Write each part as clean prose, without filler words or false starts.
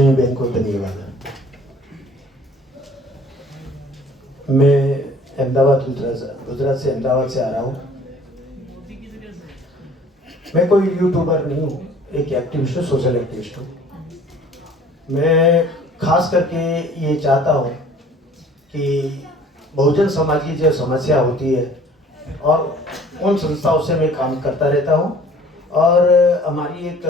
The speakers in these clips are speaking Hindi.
लक्ष्मीबेन को धन्यवाद। मैं अहमदाबाद गुजरात से अहमदाबाद से आ रहा हूँ। मैं कोई यूट्यूबर नहीं हूँ, एक एक्टिविस्ट हूँ, सोशल एक्टिविस्ट हूँ। मैं खास करके ये चाहता हूँ कि बहुजन समाज की जो समस्या होती है और उन संस्थाओं से मैं काम करता रहता हूँ, और हमारी एक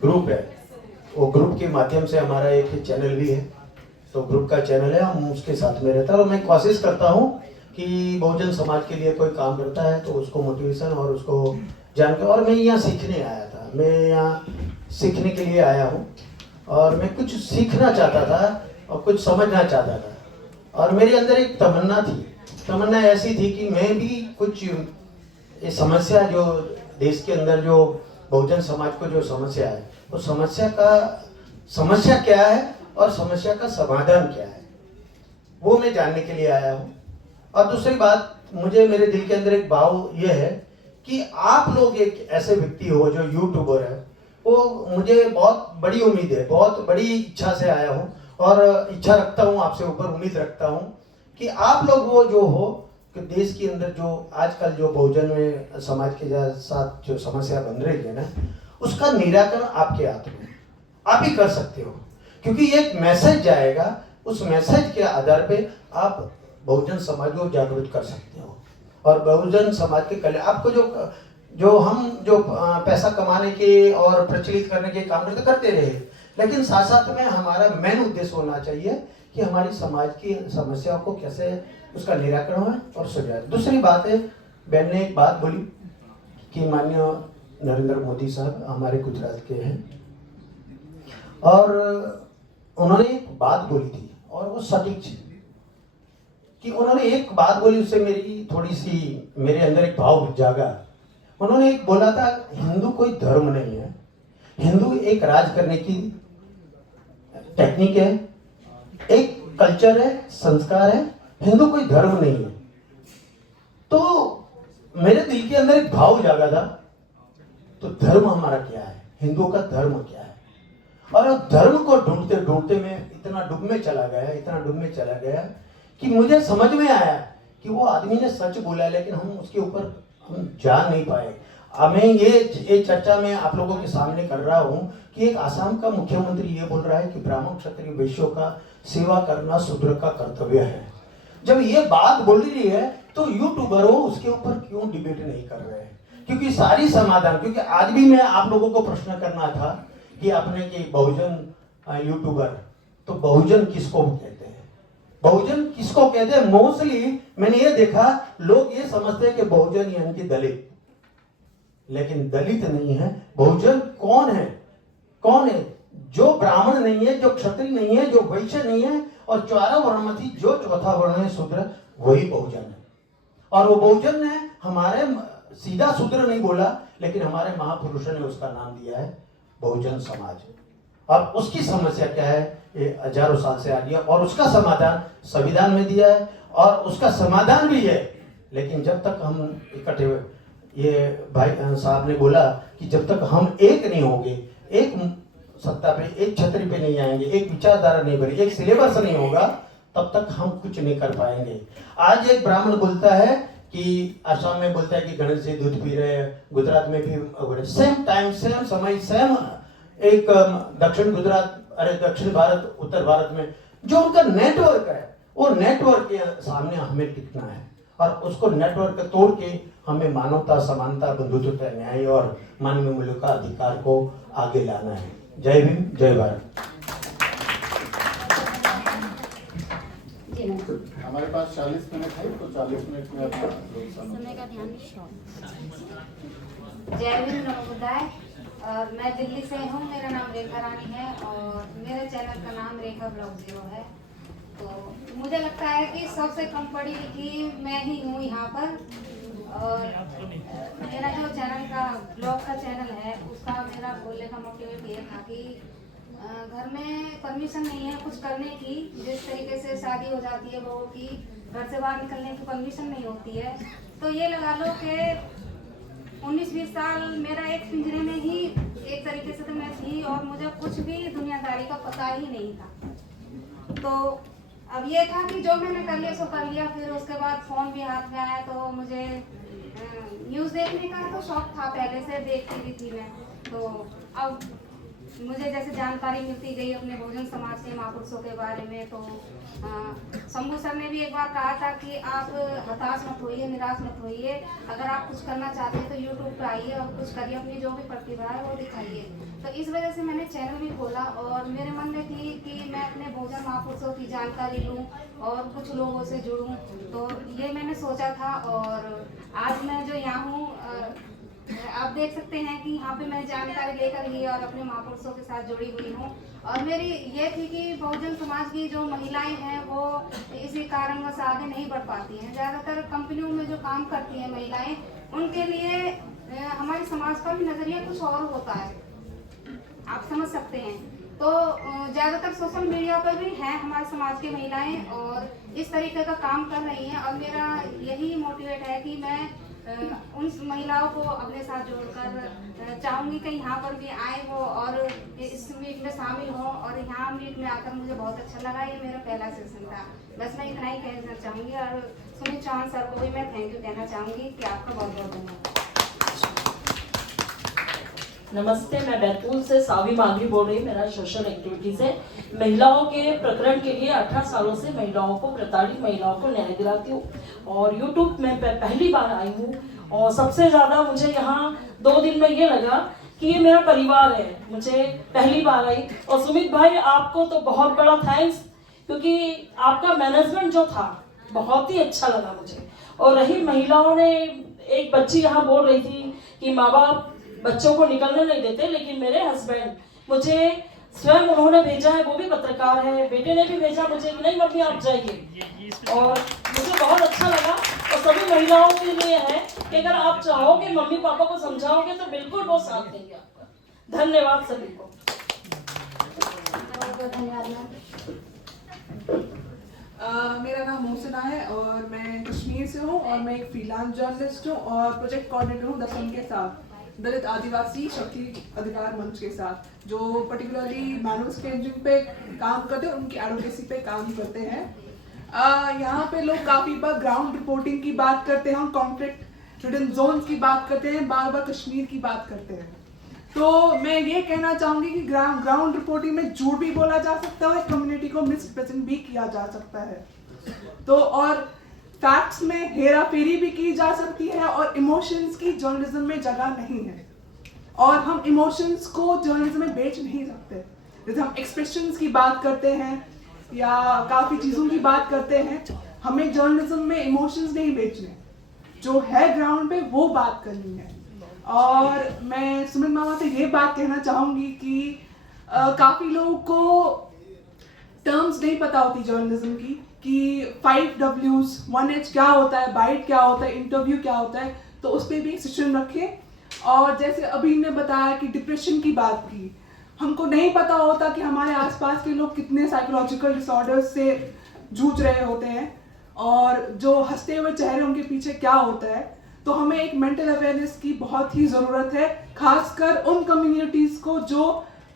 ग्रुप है, वो ग्रुप के माध्यम से हमारा एक चैनल भी है, तो ग्रुप का चैनल है, हम उसके साथ में रहता है। और मैं कोशिश करता हूँ कि बहुजन समाज के लिए कोई काम करता है तो उसको मोटिवेशन और उसको जानकर, और मैं यहाँ सीखने आया था, मैं यहाँ सीखने के लिए आया हूँ और मैं कुछ सीखना चाहता था और कुछ समझना चाहता था। और मेरे अंदर एक तमन्ना थी, तमन्ना ऐसी थी कि मैं भी कुछ ये समस्या जो देश के अंदर जो बहुजन समाज को जो समस्या है, वो समस्या क्या है और समस्या का समाधान क्या है, वो मैं जानने के लिए आया हूँ। और दूसरी बात, मुझे मेरे दिल के अंदर एक भाव ये है कि आप लोग एक ऐसे व्यक्ति हो जो यूट्यूबर है, वो मुझे बहुत बड़ी उम्मीद है, बहुत बड़ी इच्छा से आया हूँ और इच्छा रखता हूँ आपसे ऊपर, उम्मीद रखता हूँ कि आप लोग वो जो हो कि देश के अंदर जो आजकल जो बहुजन में समाज के साथ जो समस्या बन रही है ना, उसका निराकरण आपके हाथ में, आप ही कर सकते हो। क्योंकि एक मैसेज जाएगा, उस मैसेज के आधार पे आप बहुजन समाज को जागरूक कर सकते हो और बहुजन समाज के कल्याण आपको जो हम पैसा कमाने के और प्रचलित करने के काम करते रहे, लेकिन साथ साथ में हमारा मेन उद्देश्य होना चाहिए कि हमारी समाज की समस्याओं को कैसे उसका निराकरण हो और सुलझाए। दूसरी बात है, बहन ने एक बात बोली कि माननीय नरेंद्र मोदी साहब हमारे गुजरात के हैं और उन्होंने एक बात बोली थी और वो सटीक थी कि उन्होंने एक बात बोली, उससे मेरी थोड़ी सी मेरे अंदर एक भाव जागा। उन्होंने एक बोला था, हिंदू कोई धर्म नहीं है, हिंदू एक राज करने की टेक्निक है, एक कल्चर है, संस्कार है, हिंदू कोई धर्म नहीं है। तो मेरे दिल के अंदर एक भाव जागा था, तो धर्म हमारा क्या है, हिंदुओं का धर्म क्या है। और धर्म को ढूंढते ढूंढते मैं इतना डूब में चला गया कि मुझे समझ में आया कि वो आदमी ने सच बोला, लेकिन हम उसके ऊपर हम जान नहीं पाए। मैं ये चर्चा में आप लोगों के सामने कर रहा हूँ कि एक आसाम का मुख्यमंत्री ये बोल रहा है कि ब्राह्मण क्षत्रिय वैश्यों का सेवा करना शूद्र का कर्तव्य है। जब ये बात बोल रही है तो यूट्यूबर हो उसके ऊपर क्यों डिबेट नहीं कर रहे हैं? क्योंकि सारी समाधान, क्योंकि आज भी मैं आप लोगों को प्रश्न करना था कि आपने कि बहुजन यूट्यूबर, तो बहुजन किसको कहते हैं, बहुजन किसको कहते हैं? मोस्टली मैंने ये देखा, लोग ये समझते हैं कि बहुजन यानी कि दलित, लेकिन दलित नहीं है। बहुजन कौन है? जो ब्राह्मण नहीं है, जो क्षत्रिय नहीं है, जो वैश्य नहीं है और चारों वर्ण में थी जो चौथा वर्ण है शूद्र, वही बहुजन है। और वो बहुजन ने हमारे सीधा शूद्र नहीं बोला, लेकिन हमारे महापुरुषों ने उसका नाम दिया है बहुजन समाज। और उसकी समस्या क्या है, ये हजारों साल से आ रही है और उसका समाधान संविधान में दिया है और उसका समाधान भी है। लेकिन जब तक हम इकट्ठे हुए, ये भाई साहब ने बोला कि जब तक हम एक नहीं होंगे, एक सत्ता पे, एक छतरी पे नहीं आएंगे, एक विचारधारा नहीं बनेगी, एक सिलेबस नहीं होगा, तब तक हम कुछ नहीं कर पाएंगे। आज एक ब्राह्मण बोलता है कि असम में बोलता है कि गणेश जी दूध पी रहे हैं, गुजरात में भी सेम टाइम, सेम समय, सेम एक दक्षिण भारत, उत्तर भारत में जो उनका नेटवर्क है, वो नेटवर्क के सामने हमें टिकना है और उसको नेटवर्क तोड़ के हमें मानवता, समानता, बंधुत्व, न्याय और मानवीय मूल्यों का अधिकार को आगे लाना है। जय भीम, जय भारत। हमारे पास 40 मिनट है, तो 40 मिनट में अपना समय का ध्यान। जय भीम, नमो बुद्धाय। मैं दिल्ली से हूँ, मेरा नाम रेखा रानी है और मेरे चैनल का नाम रेखा ब्लॉग 0 है। तो मुझे लगता है कि सबसे कम पढ़ी लिखी मैं ही हूँ यहाँ पर। और मेरा जो चैनल का ब्लॉग का चैनल है, उसका मेरा बोलने का मोटिवेट ये था कि घर में परमिशन नहीं है कुछ करने की। जिस तरीके से शादी हो जाती है लोगों की, घर से बाहर निकलने की परमिशन नहीं होती है। तो ये लगा लो कि 19-20 साल मेरा एक पिंजरे में ही एक तरीके से तो मैं थी और मुझे कुछ भी दुनियादारी का पता ही नहीं था। तो अब ये था कि जो मैंने कर लिया सो कर लिया। फिर उसके बाद फ़ोन भी हाथ में आया तो मुझे न्यूज़ देखने का तो शौक था, पहले से देखती भी थी मैं। तो अब मुझे जैसे जानकारी मिलती गई अपने बहुजन समाज के महापुरुषों के बारे में, तो शंभू सर ने भी एक बार कहा था कि आप हताश मत होइए, निराश मत होइए, अगर आप कुछ करना चाहते हैं तो यूट्यूब पे आइए और कुछ करिए, अपनी जो भी प्रतिभा है वो दिखाइए। तो इस वजह से मैंने चैनल भी खोला और मेरे मन में थी कि मैं अपने बहुजन महापुरुषों की जानकारी लूँ और कुछ लोगों से जुड़ूँ। तो ये मैंने सोचा था और आज मैं जो यहाँ हूँ, आप देख सकते हैं कि यहाँ पे मैं जानकारी लेकर ही और अपने महापुरुषों के साथ जुड़ी हुई हूँ। और मेरी ये थी कि बहुजन समाज की जो महिलाएं हैं वो इसी कारणवश आगे नहीं बढ़ पाती हैं। ज़्यादातर कंपनियों में जो काम करती हैं महिलाएं, उनके लिए हमारे समाज का भी नज़रिया कुछ और होता है, आप समझ सकते हैं। तो ज़्यादातर सोशल मीडिया पर भी हैं हमारे समाज की महिलाएं और इस तरीके का काम कर रही हैं। और मेरा यही मोटिवेट है कि मैं उन महिलाओं को अपने साथ जोड़कर चाहूँगी कि यहाँ पर भी आए वो और इस मीट में शामिल हो। और यहाँ मीट में आकर मुझे बहुत अच्छा लगा, ये मेरा पहला सेशन था। बस मैं इतना ही कहना चाहूँगी और सुमित चौहान सर को भी मैं थैंक यू कहना चाहूँगी कि आपका बहुत बहुत धन्यवाद। नमस्ते, मैं बैतूल से सावी माघी बोल रही हूँ। मेरा सोशल एक्टिविटीज है। महिलाओं के प्रकरण के लिए 18 सालों से महिलाओं को, प्रताड़ित महिलाओं को न्याय दिलाती हूँ और यूट्यूब में पहली बार आई हूँ। और सबसे ज़्यादा मुझे यहाँ 2 दिन में ये लगा कि ये मेरा परिवार है। मुझे पहली बार आई और सुमित भाई आपको तो बहुत बड़ा थैंक्स, क्योंकि आपका मैनेजमेंट जो था बहुत ही अच्छा लगा मुझे। और रही महिलाओं ने, एक बच्ची यहाँ बोल रही थी कि माँ बाप बच्चों को निकलने नहीं देते, लेकिन मेरे हस्बैंड मुझे स्वयं उन्होंने भेजा है, वो भी पत्रकार है, बेटे ने भी भेजा मुझे कि नहीं मम्मी आप जाइए। और मुझे बहुत अच्छा लगा। और सभी महिलाओं के लिए है कि अगर आप चाहोगे, मम्मी पापा को समझाओगे तो बिल्कुल वो साथ देंगे आपका। धन्यवाद सभी को। धन्यवाद मैम। मेरा नाम मोहसिना है और मैं कश्मीर से हूँ और मैं एक फ्रीलांस जर्नलिस्ट हूँ और प्रोजेक्ट कोऑर्डिनेटर हूँ दसम के साथ, दलित आदिवासी शक्ति अधिकार मंच के साथ, जो पर्टिकुलरली मैनुअल स्क्लेंजिंग पे काम करते हैं, उनकी एडवोकेसी पे काम करते हैं। यहाँ पे लोग काफ़ी बार ग्राउंड रिपोर्टिंग की बात करते हैं, हम कॉन्फ्लिक्ट रिडन जोन्स की बात करते हैं, बार बार कश्मीर की बात करते हैं। तो मैं ये कहना चाहूँगी कि ग्राउंड रिपोर्टिंग में झूठ भी बोला जा सकता है, कम्युनिटी को मिसप्रेजेंट भी किया जा सकता है। तो और फैक्ट्स में हेरा फेरी भी की जा सकती है और इमोशंस की जर्नलिज्म में जगह नहीं है और हम इमोशंस को जर्नलिज्म में बेच नहीं सकते। जैसे हम एक्सप्रेशंस की बात करते हैं या काफ़ी चीज़ों की बात करते हैं, हमें जर्नलिज्म में इमोशंस नहीं बेचने, जो है ग्राउंड पे वो बात करनी है। और मैं सुमित मामा से ये बात कहना चाहूँगी कि काफ़ी लोगों को टर्म्स नहीं पता होती जर्नलिज्म की, कि 5 Ws 1H क्या होता है, बाइट क्या होता है, इंटरव्यू क्या होता है। तो उस पर भी एक सेशन रखें। और जैसे अभी ने बताया कि डिप्रेशन की बात की, हमको नहीं पता होता कि हमारे आसपास के लोग कितने साइकोलॉजिकल डिसऑर्डर्स से जूझ रहे होते हैं और जो हंसते हुए चेहरे उनके पीछे क्या होता है। तो हमें एक मेंटल अवेयरनेस की बहुत ही ज़रूरत है, खासकर उन कम्युनिटीज़ को जो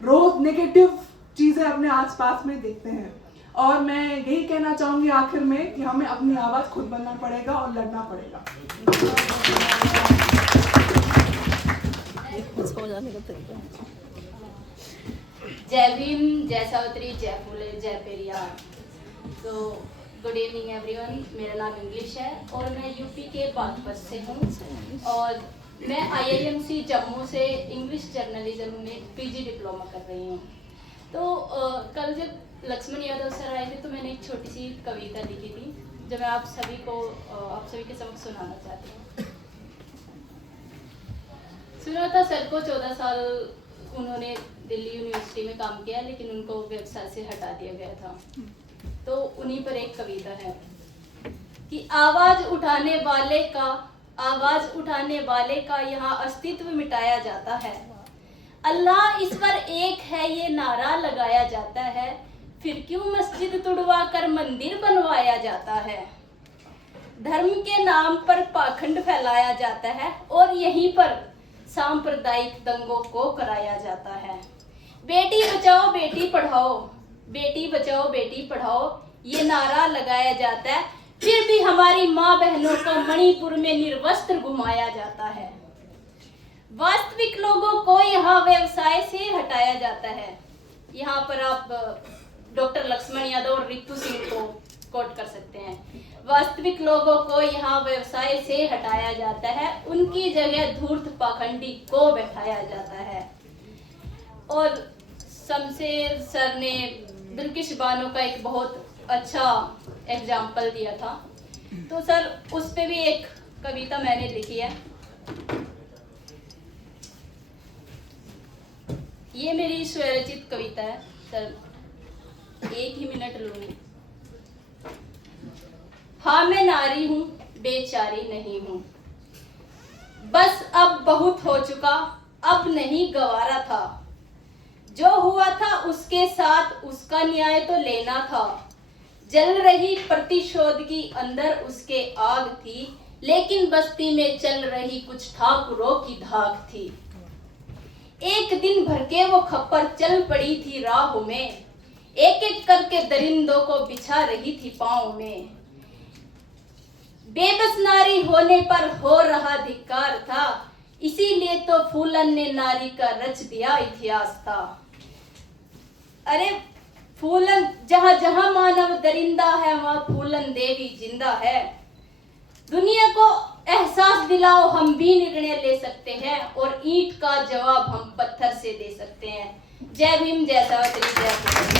रोज़ नेगेटिव चीज़ें अपने आसपास में देखते हैं। और मैं यही कहना चाहूँगी आखिर में कि हमें अपनी आवाज़ खुद बनना पड़ेगा और लड़ना पड़ेगा। जय भीम, जय सावित्री, जय फूले, जय पेरियार। तो गुड इवनिंग एवरीवन, मेरा नाम इंग्लिश है और मैं यूपी के बागपत से हूँ और मैं IIMC जम्मू से इंग्लिश जर्नलिज्म में PG डिप्लोमा कर रही हूँ। तो कल जब लक्ष्मण यादव सर आए थे तो मैंने एक छोटी सी कविता लिखी थी जो मैं आप सभी के समक्ष सुनाना चाहती हूँ। सुना था सर को 14 साल उन्होंने दिल्ली यूनिवर्सिटी में काम किया, लेकिन उनको व्यवसाय से हटा दिया गया था। तो उन्हीं पर एक कविता है कि आवाज उठाने वाले का यहाँ अस्तित्व मिटाया जाता है। अल्लाह ईश्वर एक है ये नारा लगाया जाता है, फिर क्यों मस्जिद तुड़वा कर मंदिर बनवाया जाता है। धर्म के नाम पर पाखंड फैलाया जाता है और यहीं पर सांप्रदायिक दंगों को कराया जाता है। बेटी बचाओ बेटी पढ़ाओ, बेटी बचाओ बेटी पढ़ाओ ये नारा लगाया जाता है, फिर भी हमारी माँ बहनों को मणिपुर में निर्वस्त्र घुमाया जाता है। वास्तविक लोगों को यहाँ व्यवसाय से हटाया जाता है। यहाँ पर आप डॉक्टर लक्ष्मण यादव और रितु सिंह को कोट कर सकते हैं। वास्तविक लोगों को यहाँ व्यवसाय से हटाया जाता है, उनकी जगह धूर्त पाखंडी को बैठाया जाता है। और शमशेर सर ने बिल्किस बानो का एक बहुत अच्छा एग्जाम्पल दिया था, तो सर उस पे भी एक कविता मैंने लिखी है। ये मेरी स्वरचित कविता है सर, 1 ही मिनट लूंगी। हाँ मैं नारी हूँ बेचारी नहीं हूँ, बस अब बहुत हो चुका अब नहीं गवारा था, जो हुआ था उसके साथ उसका न्याय तो लेना था। जल रही प्रतिशोध की अंदर उसके आग थी, लेकिन बस्ती में चल रही कुछ ठाकुरों की धाक थी। एक दिन भर के वो खप्पर चल पड़ी थी राह में, एक एक करके दरिंदों को बिछा रही थी पाँव में। बेबस नारी होने पर हो रहा धिक्कार था, इसीलिए तो फूलन ने नारी का रच दिया इतिहास था। अरे फूलन, जहां जहां मानव दरिंदा है वहां फूलन देवी जिंदा है। दुनिया को एहसास दिलाओ हम भी निर्णय ले सकते हैं, और ईंट का जवाब हम पत्थर से दे सकते हैं। जय भीम, जय सावित्री, जय भीम।